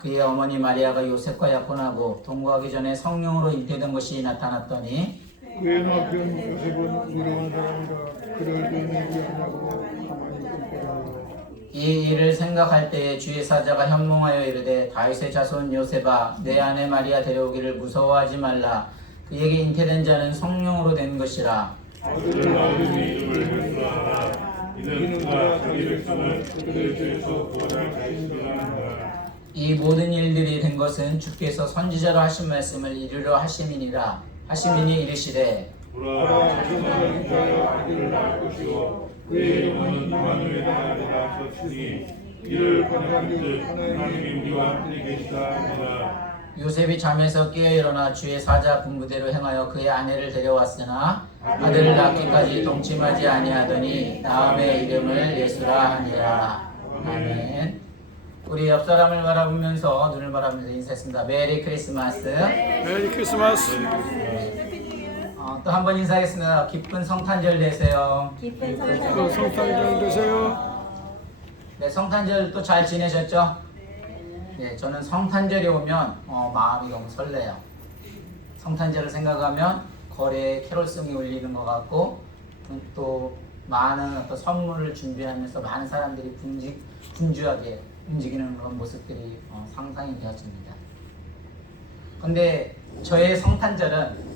그의 어머니 마리아가 요셉과 약혼하고 동거하기 전에 성령으로 잉태된 것이 나타났더니 그의 남편 요셉은 무료한 사람이라 그를 가만히 있더라. 이 일을 생각할 때에 주의 사자가 현몽하여 이르되 다윗의 자손 요셉아 내 아내 마리아 데려오기를 무서워하지 말라 그에게 잉태된 자는 성령으로 된 것이라 아들을 낳으니 이름을 예수라 이는 그가 자기 백성을 그들의 죄에서 구원할 한다. 이 모든 일들이 된 것은 주께서 선지자로 하신 말씀을 이루려 하심이니라. 하심이니 이르시되 보라 자신의 인자여 아들을 낳을 것이요 그의 이름은 이마누엘이라 하리라 하셨으니 이를 번역한즉 하나님이 우리와 함께 계시다 하니라 요셉이 잠에서 깨어 일어나 주의 사자 분부대로 행하여 그의 아내를 데려왔으나 아들을 낳기까지 동침하지 아니하더니 다음에 이름을 예수라 하니라. 아멘 우리 옆 사람을 바라보면서 눈을 바라보면서 인사했습니다 메리 크리스마스 메리 크리스마스. 어, 또 한 번 인사하겠습니다 기쁜 성탄절 되세요 기쁜 그 성탄절 성탄절 되세요. 네 성탄절 또 잘 지내셨죠? 네 저는 성탄절이 오면 어, 마음이 너무 설레요 성탄절을 생각하면 거리에 캐롤송이 울리는 것 같고 음, 또 많은 어떤 선물을 준비하면서 많은 사람들이 분지, 분주하게 움직이는 그런 모습들이 어, 상상이 되어집니다. 근데 저의 성탄절은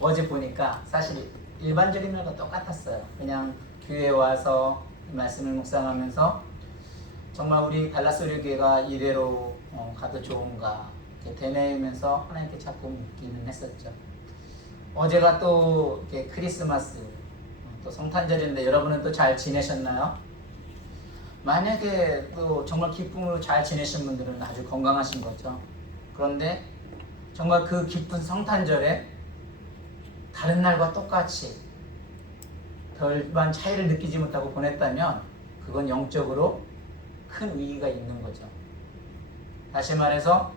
어제 보니까 사실 일반적인 날과 똑같았어요. 그냥 교회에 와서 말씀을 묵상하면서 정말 우리 달라스 교회가 이대로 어, 가도 좋은가 이렇게 되뇌이면서 하나님께 자꾸 묻기는 했었죠. 어제가 또 크리스마스 어, 또 성탄절인데 여러분은 또 잘 지내셨나요? 만약에 또 정말 기쁨으로 잘 지내신 분들은 아주 건강하신 거죠. 그런데 정말 그 기쁜 성탄절에 다른 날과 똑같이 별반 차이를 느끼지 못하고 보냈다면 그건 영적으로 큰 위기가 있는 거죠. 다시 말해서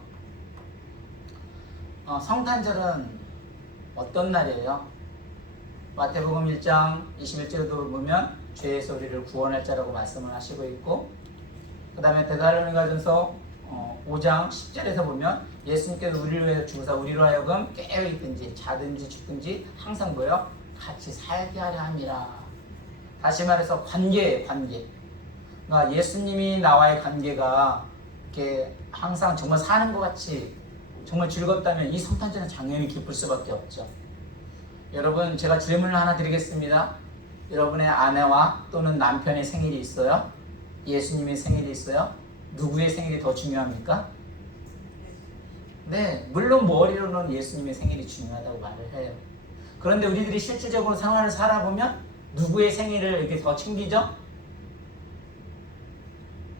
어, 성탄절은 어떤 날이에요? 마태복음 1장 21절도 보면 죄에서 우리를 구원할 자라고 말씀을 하시고 있고 그 다음에 데달로니가전서 어, 5장 10절에서 보면 예수님께서 우리를 위해 주사 우리로 하여금 깨어있든지 자든지 죽든지 항상 뭐요? 같이 살게 하려 함이라. 다시 말해서 관계예요 관계. 그러니까 예수님이 나와의 관계가 이렇게 항상 정말 사는 것 같이 정말 즐겁다면 이 성탄절은 당연히 기쁠 수밖에 없죠. 여러분 제가 질문을 하나 드리겠습니다 여러분의 아내와 또는 남편의 생일이 있어요? 예수님의 생일이 있어요? 누구의 생일이 더 중요합니까? 네, 물론 머리로는 예수님의 생일이 중요하다고 말을 해요. 그런데 우리들이 실질적으로 생활을 살아보면 누구의 생일을 이렇게 더 챙기죠?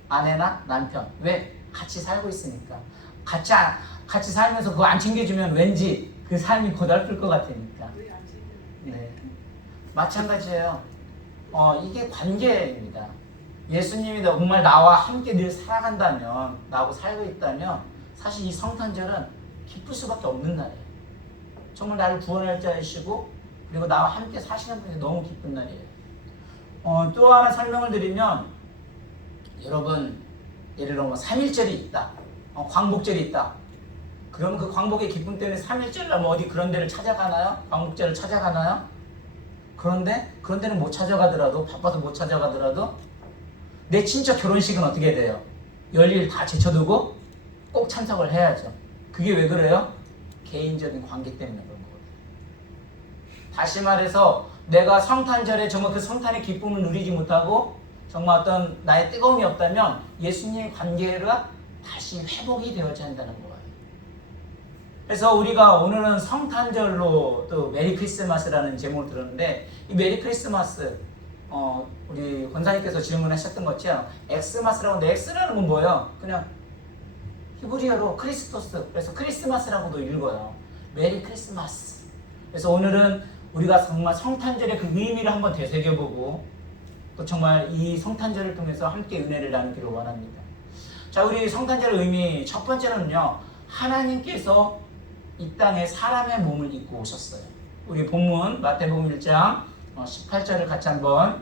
아내나 남편. 왜? 같이 살고 있으니까. 같이, 안- 같이 살면서 그거 안 챙겨주면 왠지 그 삶이 고달플 것 같으니까. 네. 마찬가지예요. 어, 이게 관계입니다. 예수님이 정말 나와 함께 늘 살아간다면, 나하고 살고 있다면, 사실 이 성탄절은 기쁠 수밖에 없는 날이에요. 정말 나를 구원할 자이시고, 그리고 나와 함께 사시는 분이 너무 기쁜 날이에요. 어, 또 하나 설명을 드리면, 여러분, 예를 들어 뭐 3일절이 있다. 어, 광복절이 있다. 그러면 그 광복의 기쁨 때문에 3일절날 뭐 어디 그런 데를 찾아가나요? 광복절을 찾아가나요? 그런데 그런 데는 못 찾아가더라도 바빠서 못 찾아가더라도 내 친척 결혼식은 어떻게 돼요? 열일 다 제쳐두고 꼭 참석을 해야죠. 그게 왜 그래요? 개인적인 관계 때문에 그런 거거든요. 다시 말해서 내가 성탄절에 정말 그 성탄의 기쁨을 누리지 못하고 정말 어떤 나의 뜨거움이 없다면 예수님의 관계가 다시 회복이 되어야 한다는 거예요. 그래서 우리가 오늘은 성탄절로 또 메리 크리스마스라는 제목을 들었는데 이 메리 크리스마스 어 우리 권사님께서 질문하셨던 것처럼 엑스마스라고 하는데 엑스라는 건 뭐예요? 그냥 히브리어로 크리스토스 그래서 크리스마스라고도 읽어요. 메리 크리스마스. 그래서 오늘은 우리가 정말 성탄절의 그 의미를 한번 되새겨보고 또 정말 이 성탄절을 통해서 함께 은혜를 나누기를 원합니다. 자, 우리 성탄절의 의미 첫 번째는요. 하나님께서 이 땅에 사람의 몸을 입고 오셨어요. 우리 본문 마태복음 1장 18절을 같이 한번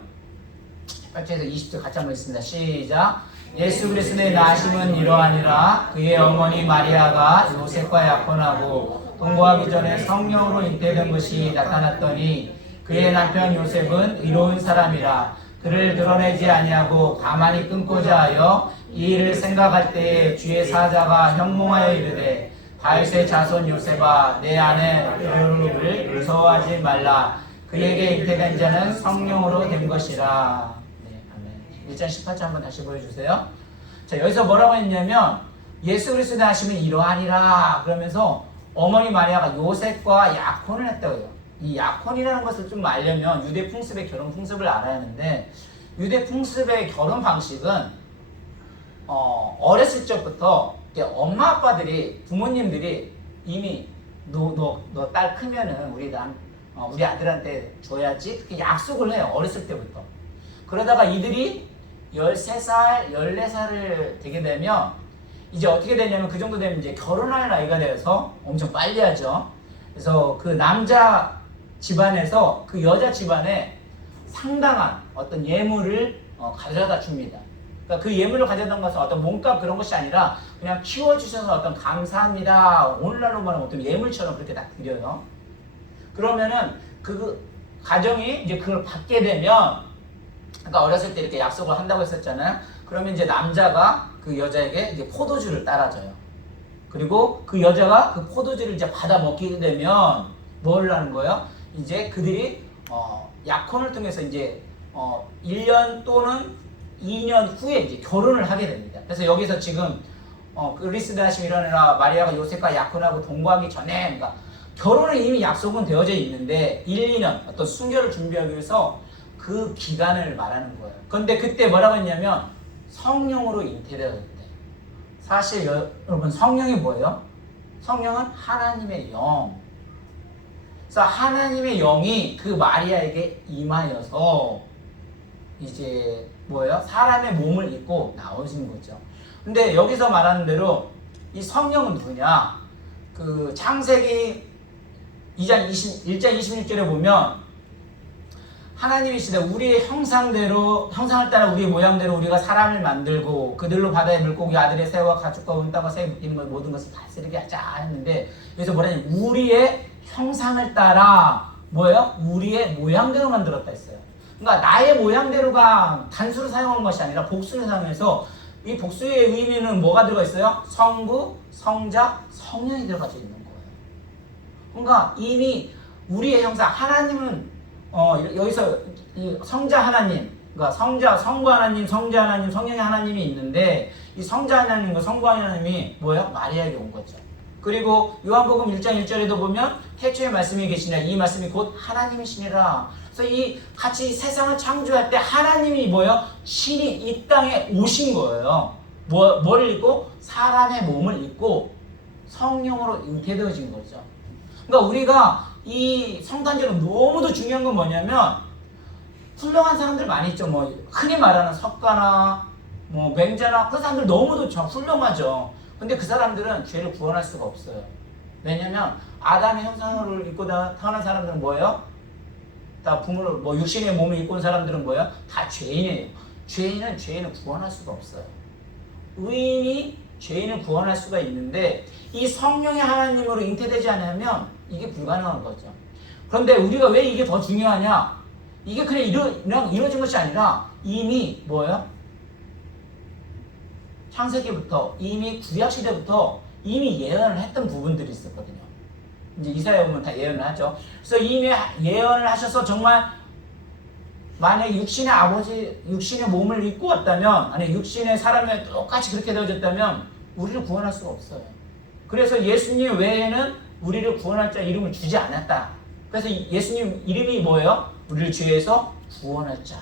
18절에서 20절 같이 한번 읽습니다. 시작. 예수 그리스도의 나심은 이러하니라 그의 어머니 마리아가 요셉과 약혼하고 동거하기 전에 성령으로 잉태된 것이 나타났더니 그의 남편 요셉은 의로운 사람이라 그를 드러내지 아니하고 가만히 끊고자 하여 이 일을 생각할 때에 주의 사자가 현몽하여 이르되 다윗의 자손 요셉아 내 아내 베르를 무서워하지 말라. 그에게 잉태된 자는 성령으로 된 것이라. 네, 아멘. 1장 18절 한번 다시 보여주세요. 자 여기서 뭐라고 했냐면 예수 그리스도 하시면 이러하니라. 그러면서 어머니 마리아가 요셉과 약혼을 했다고요. 이 약혼이라는 것을 좀 알려면 유대 풍습의 결혼 풍습을 알아야 하는데 유대 풍습의 결혼 방식은 어, 어렸을 적부터 엄마 아빠들이 부모님들이 이미 너너너 딸 크면은 우리 남 어, 우리 아들한테 줘야지 이렇게 약속을 해요 어렸을 때부터 그러다가 이들이 13살 14살을 되게 되면 이제 어떻게 되냐면 그 정도 되면 이제 결혼할 나이가 되어서 엄청 빨리 하죠 그래서 그 남자 집안에서 그 여자 집안에 상당한 어떤 예물을 어, 가져다 줍니다. 그러니까 그 예물을 가져다 준 것은 어떤 몸값 그런 것이 아니라 그냥 키워주셔서 어떤 감사합니다. 오늘날로 말하면 어떤 예물처럼 그렇게 딱 드려요. 그러면은 그 가정이 이제 그걸 받게 되면 그러니까 어렸을 때 이렇게 약속을 한다고 했었잖아요. 그러면 이제 남자가 그 여자에게 이제 포도주를 따라줘요. 그리고 그 여자가 그 포도주를 이제 받아 먹게 되면 뭘 하는 거예요? 이제 그들이 어, 약혼을 통해서 이제 어, 1년 또는 2년 후에 이제 결혼을 하게 됩니다. 그래서 여기서 지금 어, 그리스도 하심 일어나라 마리아가 요셉과 약혼하고 동거하기 전에 그러니까 결혼은 이미 약속은 되어져 있는데 1, 2년 어떤 순결을 준비하기 위해서 그 기간을 말하는 거예요. 그런데 그때 뭐라고 했냐면 성령으로 잉태되었대. 사실 여, 여러분 성령이 뭐예요? 성령은 하나님의 영. 그래서 하나님의 영이 그 마리아에게 임하여서 이제 뭐예요? 사람의 몸을 입고 나오신 거죠. 근데 여기서 말하는 대로 이 성령은 누구냐? 그 창세기 2장 20, 1장 26절에 보면 하나님이시되 우리의 형상대로 형상을 따라 우리의 모양대로 우리가 사람을 만들고 그들로 바다의 물고기 아들의 새와 가축과 운따과 새 묶이는 것 모든 것을 다스리게 하자 했는데 여기서 뭐냐면 우리의 형상을 따라 뭐예요? 우리의 모양대로 만들었다 했어요. 그러니까 나의 모양대로가 단수로 사용한 것이 아니라 복수를 사용해서 이 복수의 의미는 뭐가 들어가 있어요? 성부, 성자, 성령이 들어가져 있는 거예요. 그러니까 이미 우리의 형상 하나님은 어 여기서 이 성자 하나님 그러니까 성자 성부 하나님 성자 하나님 성령의 하나님이 있는데 이 성자 하나님과 성부 하나님이 뭐예요? 마리아에게 온 거죠. 그리고 요한복음 1장 1절에도 보면 태초에 말씀이 계시냐 이 말씀이 곧 하나님이시니라. 그래서 이 같이 세상을 창조할 때 하나님이 뭐예요? 신이 이 땅에 오신 거예요. 뭐 뭐를 입고 사람의 몸을 입고 성령으로 잉태되어진 거죠. 그러니까 우리가 이 성탄절은 너무도 중요한 건 뭐냐면 훌륭한 사람들 많이 있죠. 뭐 흔히 말하는 석가나 뭐 맹자나 그 사람들 너무도 저 훌륭하죠. 근데 그 사람들은 죄를 구원할 수가 없어요. 왜냐면 아담의 형상을 입고 다- 태어난 사람들은 뭐예요? 다 부모를 뭐 육신의 몸을 입고 온 사람들은 뭐예요? 다 죄인이에요. 죄인은 죄인을 구원할 수가 없어요. 의인이 죄인을 구원할 수가 있는데 이 성령의 하나님으로 잉태되지 않으면 이게 불가능한 거죠. 그런데 우리가 왜 이게 더 중요하냐? 이게 그냥 이루, 그냥 이루어진 것이 아니라 이미 뭐예요? 창세기부터 이미 구약 시대부터 이미 예언을 했던 부분들이 있었거든요. 이제 이사야 보면 다 예언을 하죠. 그래서 이미 예언을 하셔서 정말 만약 육신의 아버지, 육신의 몸을 입고 왔다면, 아니 육신의 사람이 똑같이 그렇게 되어졌다면 우리를 구원할 수가 없어요. 그래서 예수님 외에는 우리를 구원할 자 이름을 주지 않았다. 그래서 예수님 이름이 뭐예요? 우리를 죄에서 구원할 자.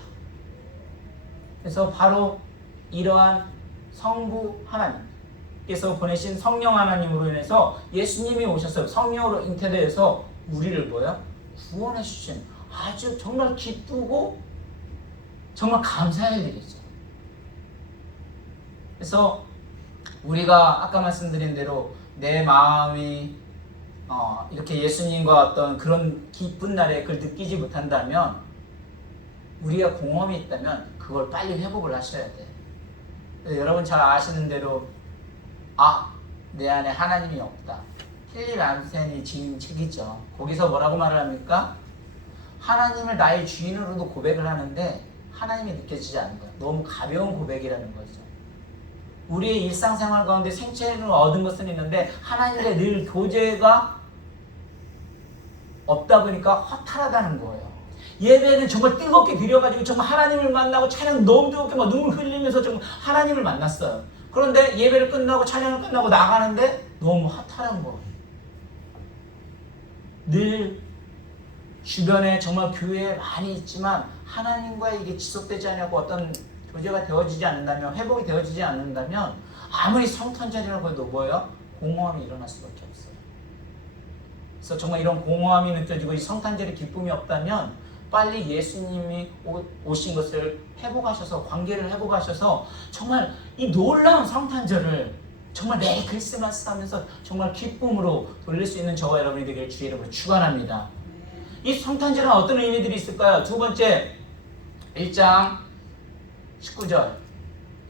그래서 바로 이러한 성부 하나님 께서 보내신 성령 하나님으로 인해서 예수님이 오셔서 성령으로 잉태되어서 우리를 뭐야? 구원해 주신 아주 정말 기쁘고 정말 감사할 일이죠. 그래서 우리가 아까 말씀드린 대로 내 마음이 어, 이렇게 예수님과 어떤 그런 기쁜 날에 그걸 느끼지 못한다면 우리가 공허함이 있다면 그걸 빨리 회복을 하셔야 돼. 네, 여러분 잘 아시는 대로 아 내 안에 하나님이 없다. 힐리 람센이 지은 책이죠. 거기서 뭐라고 말을 합니까? 하나님을 나의 주인으로도 고백을 하는데 하나님이 느껴지지 않는 거야. 너무 가벼운 고백이라는 거죠. 우리의 일상생활 가운데 생체를 얻은 것은 있는데 하나님의 늘 교제가 없다 보니까 허탈하다는 거예요. 예배는 정말 뜨겁게 드려가지고 정말 하나님을 만나고 찬양 너무 뜨겁게 막 눈물 흘리면서 정말 하나님을 만났어요. 그런데 예배를 끝나고 찬양을 끝나고 나가는데 너무 허탈한 거예요. 늘 주변에 정말 교회에 많이 있지만 하나님과 이게 지속되지 않고 어떤 교제가 되어지지 않는다면 회복이 되어지지 않는다면 아무리 성탄절이라고 해도 뭐예요? 공허함이 일어날 수밖에 없어요. 그래서 정말 이런 공허함이 느껴지고 이 성탄절에 기쁨이 없다면 빨리 예수님이 오- 오신 것을 회복하셔서 관계를 회복하셔서 정말 이 놀라운 성탄절을 정말 메리 크리스마스 하면서 정말 기쁨으로 돌릴 수 있는 저와 여러분이 되길 주의 이름으로 축원합니다. 이 성탄절은 어떤 의미들이 있을까요? 두 번째 1장 19절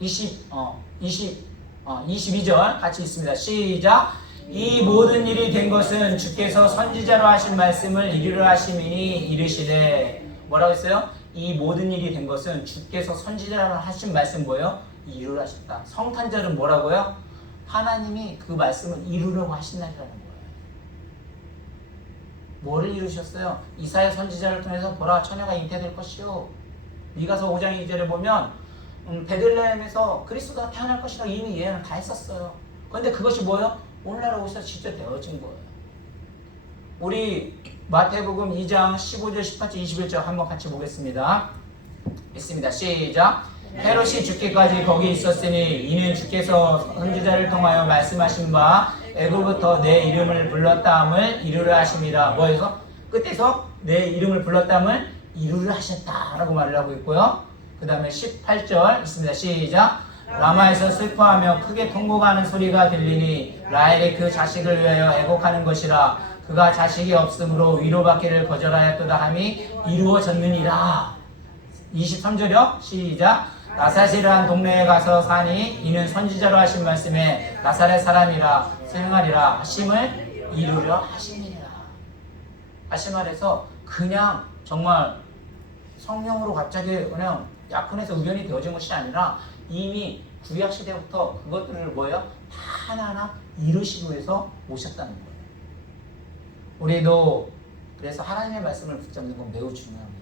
20 어, 20 어, 22절 같이 있습니다. 시작. 이 모든 일이 된 것은 주께서 선지자로 하신 말씀을 이루려 하심이니 이르시되 뭐라고 했어요? 이 모든 일이 된 것은 주께서 선지자로 하신 말씀 뭐예요? 이루려 하셨다. 성탄절은 뭐라고요? 하나님이 그 말씀을 이루려고 하신 날이라는 거예요. 뭐를 이루셨어요? 이사야 선지자를 통해서 보라 처녀가 잉태될 것이요. 미가서 5장 2절에 보면 음, 베들레헴에서 그리스도가 태어날 것이라고 이미 예언을 다 했었어요. 그런데 그것이 뭐예요? 오늘날 오셔서 진짜 되어진 거예요. 우리 마태복음 2장 15절, 18절, 21절 한번 같이 보겠습니다. 있습니다. 시작. 헤롯이 죽기까지 거기 있었으니 이는 주께서 선지자를 통하여 말씀하신 바 애굽부터 내 이름을 불렀다함을 이루려 하심이라. 뭐에서 끝에서 내 이름을 불렀다함을 이루려 하셨다라고 말을 하고 있고요. 그 다음에 18절 있습니다. 시작. 라마에서 슬퍼하며 크게 통곡하는 소리가 들리니 라헬이 그 자식을 위하여 애곡하는 것이라 그가 자식이 없으므로 위로받기를 거절하였도다 함이 이루어졌느니라. 23절이요. 시작. 나사시라는 동네에 가서 사니 이는 선지자로 하신 말씀에 나사렛 사람이라 수행하리라 하심을 이루려 하심이니라. 다시 말해서 그냥 정말 성령으로 갑자기 그냥 약혼해서 의견이 되어진 것이 아니라 이미 구약 시대부터 그것들을 뭐예요? 다 하나하나 이루시기 위해서 오셨다는 거예요. 우리도 그래서 하나님의 말씀을 붙잡는 건 매우 중요합니다.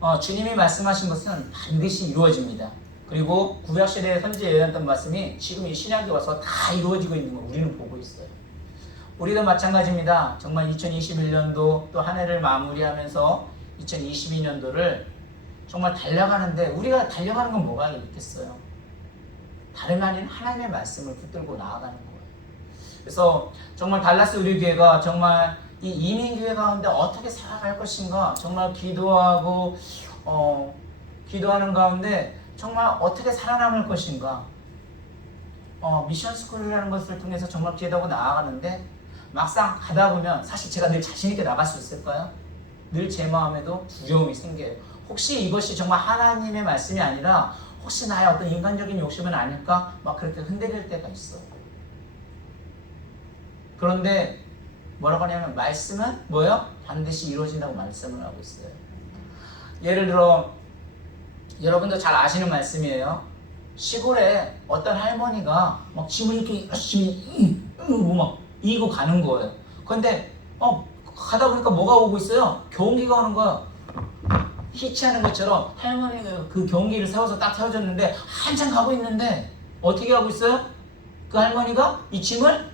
어, 주님이 말씀하신 것은 반드시 이루어집니다. 그리고 구약 시대의 선지에 예언했던 말씀이 지금 이 신약에 와서 다 이루어지고 있는 걸 우리는 보고 있어요. 우리도 마찬가지입니다. 정말 2021년도 또 한 해를 마무리하면서 2022년도를 정말 달려가는데 우리가 달려가는 건 뭐가 있겠어요? 다름 아닌 하나님의 말씀을 붙들고 나아가는 거예요. 그래서 정말 달라스 우리 교회가 정말 이 이민 교회 가운데 어떻게 살아갈 것인가 정말 기도하고 어 기도하는 가운데 정말 어떻게 살아남을 것인가 어 미션 스쿨이라는 것을 통해서 정말 기도하고 나아가는데 막상 가다 보면 사실 제가 늘 자신 있게 나갈 수 있을까요? 늘 제 마음에도 두려움이 생겨요. 혹시 이것이 정말 하나님의 말씀이 아니라 혹시 나의 어떤 인간적인 욕심은 아닐까? 막 그렇게 흔들릴 때가 있어요. 그런데 뭐라고 하냐면 말씀은 뭐요? 반드시 이루어진다고 말씀을 하고 있어요. 예를 들어 여러분도 잘 아시는 말씀이에요. 시골에 어떤 할머니가 막 짐을 이렇게 열심히 막 이고 가는 거예요. 그런데 어 가다 보니까 뭐가 오고 있어요? 경기가 오는 거야. 히치하는 것처럼 할머니가 그 경기를 세워서 딱 세워졌는데 한참 가고 있는데 어떻게 하고 있어요? 그 할머니가 이 짐을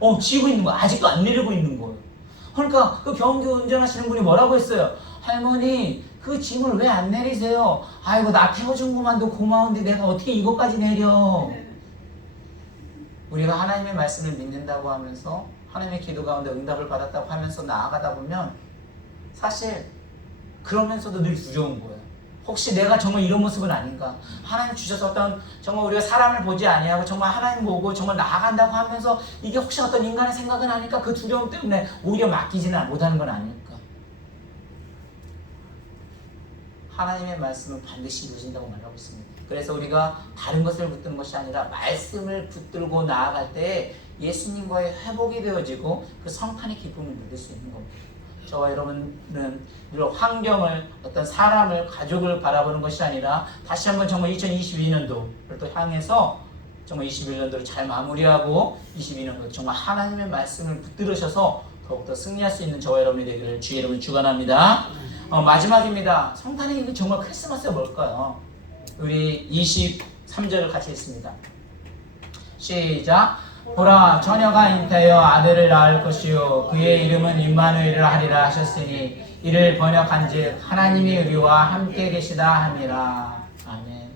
어 지고 있는 거야. 아직도 안 내리고 있는 거예요. 그러니까 그 경기 운전하시는 분이 뭐라고 했어요? 할머니 그 짐을 왜 안 내리세요? 아이고 나 태워준 것만도 고마운데 내가 어떻게 이것까지 내려? 우리가 하나님의 말씀을 믿는다고 하면서 하나님의 기도 가운데 응답을 받았다고 하면서 나아가다 보면 사실 그러면서도 늘 두려운 거예요. 혹시 내가 정말 이런 모습은 아닌가? 하나님 주셔서 어떤 정말 우리가 사람을 보지 아니하고 정말 하나님 보고 정말 나아간다고 하면서 이게 혹시 어떤 인간의 생각은 아닐까? 그 두려움 때문에 오히려 맡기지는 못하는 건 아닐까? 하나님의 말씀은 반드시 이루어진다고 말하고 있습니다. 그래서 우리가 다른 것을 붙드는 것이 아니라 말씀을 붙들고 나아갈 때 예수님과의 회복이 되어지고 그 성탄의 기쁨을 누릴 수 있는 겁니다. 저와 여러분은 늘 환경을 어떤 사람을 가족을 바라보는 것이 아니라 다시 한번 정말 2022년도를 또 향해서 정말 21년도를 잘 마무리하고 22년도 정말 하나님의 말씀을 붙들으셔서 더욱더 승리할 수 있는 저와 여러분이 되기를 주의 이름을 축원합니다. 어, 마지막입니다. 성탄의 의미 정말 크리스마스가 뭘까요? 우리 23절을 같이 읽습니다. 시작. 보라 처녀가 잉태하여 아들을 낳을 것이요 그의 이름은 임마누엘을 하리라 하셨으니 이를 번역한즉 하나님이 우리와 함께 계시다 함이라. 아멘.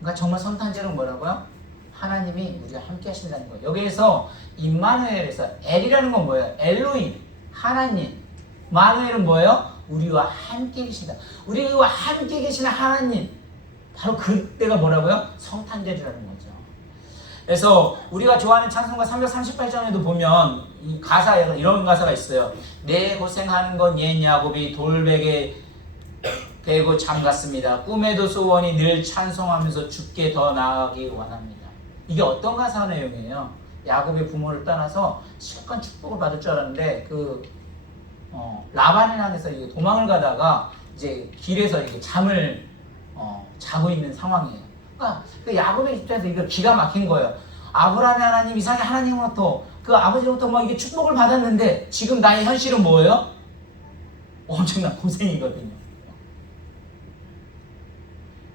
그러니까 정말 성탄절은 뭐라고요? 하나님이 우리와 함께 하신다는 거예요. 여기에서 임마누엘에서 엘이라는 건 뭐예요? 엘로임, 하나님. 마누엘은 뭐예요? 우리와 함께 계신다. 우리와 함께 계시는 하나님. 바로 그때가 뭐라고요? 성탄절이라는 거죠. 그래서 우리가 좋아하는 찬송가 338장에도 보면 이 가사에 이런 가사가 있어요. 내 고생하는 건옛 야곱이 돌베개 되고 잠갔습니다. 꿈에도 소원이 늘 찬송하면서 죽게 더 나아가기 원합니다. 이게 어떤 가사 내용이에요? 야곱이 부모를 떠나서 실컷 축복을 받을 줄 알았는데 그 어, 라반을 향해서 도망을 가다가 이제 길에서 이렇게 잠을 어, 자고 있는 상황이에요. 그러니까 그 야곱의 입장에서 이거 기가 막힌 거예요. 아브라함의 하나님, 이삭의 하나님으로부터 그 아버지로부터 막 이게 축복을 받았는데 지금 나의 현실은 뭐예요? 엄청난 고생이거든요.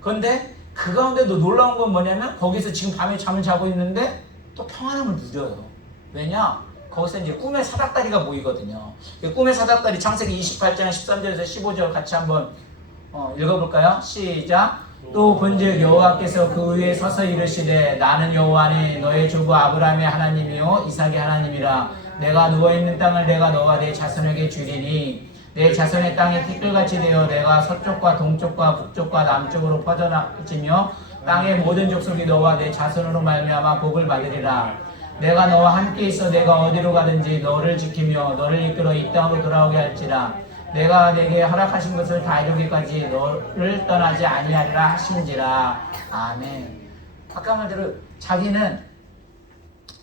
그런데 그 가운데도 놀라운 건 뭐냐면 거기서 지금 밤에 잠을 자고 있는데 또 평안함을 누려요. 왜냐? 거기서 이제 꿈의 사닥다리가 보이거든요. 이 꿈의 사닥다리 창세기 28장 13절에서 15절 같이 한번 어, 읽어볼까요? 시작. 또 본즉 여호와께서 그 위에 서서 이르시되 나는 여호와니 너의 주부 아브라함의 하나님이요 이삭의 하나님이라. 내가 누워 있는 땅을 내가 너와 내 자손에게 주리니 내 자손의 땅이 티끌같이 되어 내가 서쪽과 동쪽과 북쪽과 남쪽으로 퍼져나지며 땅의 모든 족속이 너와 내 자손으로 말미암아 복을 받으리라. 내가 너와 함께 있어 내가 어디로 가든지 너를 지키며 너를 이끌어 이 땅으로 돌아오게 할지라 내가 내게 허락하신 것을 다 이루기까지 너를 떠나지 아니하리라 하신지라 아멘 아까 말대로 자기는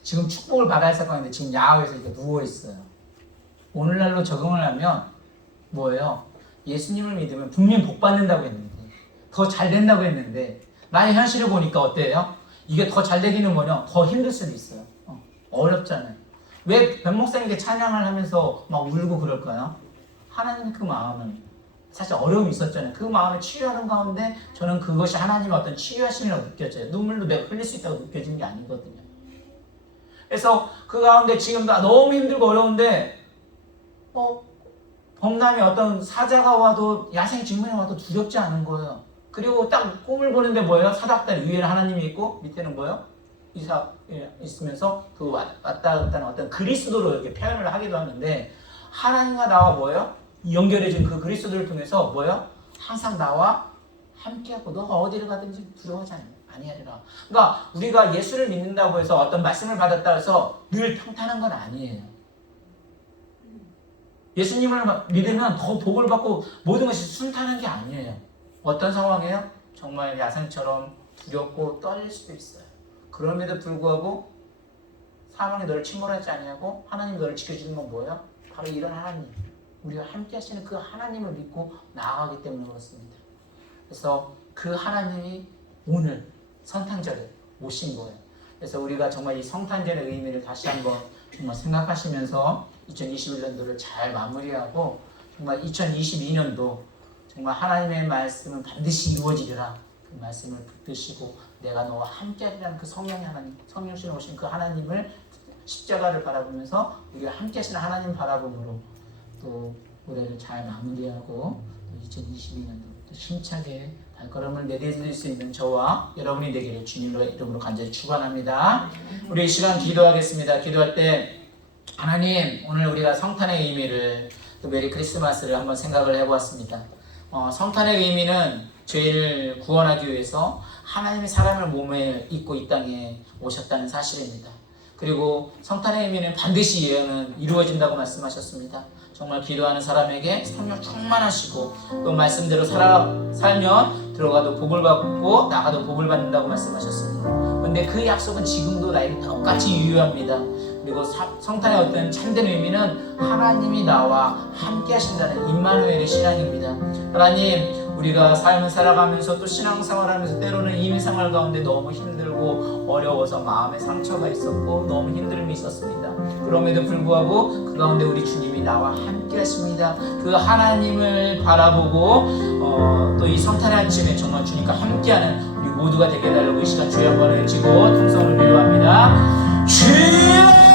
지금 축복을 받아야 할 사건인데 지금 야외에서 이렇게 누워 있어요 오늘날로 적응을 하면 뭐예요? 예수님을 믿으면 분명 복 받는다고 했는데 더 잘 된다고 했는데 나의 현실을 보니까 어때요? 이게 더 잘 되기는 뭐냐? 더 힘들 수도 있어요. 어, 어렵잖아요. 왜 변목사님께 찬양을 하면서 막 울고 그럴까요? 하나님 그 마음은 사실 어려움이 있었잖아요. 그 마음을 치유하는 가운데 저는 그것이 하나님의 어떤 치유하심이라고 느꼈어요. 눈물로 내가 흘릴 수 있다고 느껴진 게 아니거든요. 그래서 그 가운데 지금 나 너무 힘들고 어려운데 어, 범람이 어떤 사자가 와도 야생 질문이 와도 두렵지 않은 거예요. 그리고 딱 꿈을 보는데 뭐예요? 사닥다리 위에는 하나님이 있고 밑에는 뭐예요? 이사 예, 있으면서 그 왔- 왔다 갔다 하는 어떤 그리스도로 이렇게 표현을 하기도 하는데 하나님과 나와 뭐예요? 연결해진 그 그리스도를 통해서 뭐예요? 항상 나와 함께하고 너가 어디를 가든지 두려워하지 아니- 아니하리라. 그러니까 우리가 예수를 믿는다고 해서 어떤 말씀을 받았다 해서 늘 평탄한 건 아니에요. 예수님을 믿으면 더 복을 받고 모든 것이 순탄한 게 아니에요. 어떤 상황이에요? 정말 야생처럼 두렵고 떨릴 수도 있어요. 그럼에도 불구하고 사망이 너를 침몰하지 아니하고 하나님이 너를 지켜주는 건 뭐예요? 바로 이런 하나님. 우리와 함께 하시는 그 하나님을 믿고 나아가기 때문에 그렇습니다. 그래서 그 하나님이 오늘 성탄절에 오신 거예요. 그래서 우리가 정말 이 성탄절의 의미를 다시 한번 정말 생각하시면서 2021년도를 잘 마무리하고 정말 2022년도 정말 하나님의 말씀은 반드시 이루어지리라 그 말씀을 붙드시고 내가 너와 함께하리라는 그 성령의 하나님 성령신 오신 그 하나님을 십자가를 바라보면서 우리가 함께 하시는 하나님 바라봄으로 또 올해를 잘 마무리하고 2022년도 또 힘차게 발걸음을 내디딜 수 있는 저와 여러분이 되기를 주님의 이름으로 간절히 축원합니다. 우리 이 시간 기도하겠습니다. 기도할 때 하나님 오늘 우리가 성탄의 의미를 또 메리 크리스마스를 한번 생각을 해보았습니다. 어, 성탄의 의미는 죄를 구원하기 위해서 하나님이 사람을 몸에 입고 이 땅에 오셨다는 사실입니다. 그리고 성탄의 의미는 반드시 예언은 이루어진다고 말씀하셨습니다. 정말 기도하는 사람에게 성령 충만하시고 그 말씀대로 살아, 살면 들어가도 복을 받고 나가도 복을 받는다고 말씀하셨습니다. 근데 그 약속은 지금도 나에게 똑같이 유효합니다. 그리고 사- 성탄의 어떤 참된 의미는 하나님이 나와 함께 하신다는 임마누엘의 신앙입니다. 하나님 우리가 삶을 살아가면서 또 신앙생활하면서 때로는 임의생활 가운데 너무 힘들고 어려워서 마음에 상처가 있었고 너무 힘듦이 있었습니다. 그럼에도 불구하고 그 가운데 우리 주님이 나와 함께 하십니다. 그 하나님을 바라보고 어, 또이 성탄의 아침에 정말 주님과 함께하는 우리 모두가 되게 해달라고 이 시간 주여 한번 외치고 통성을 기도합니다. 주여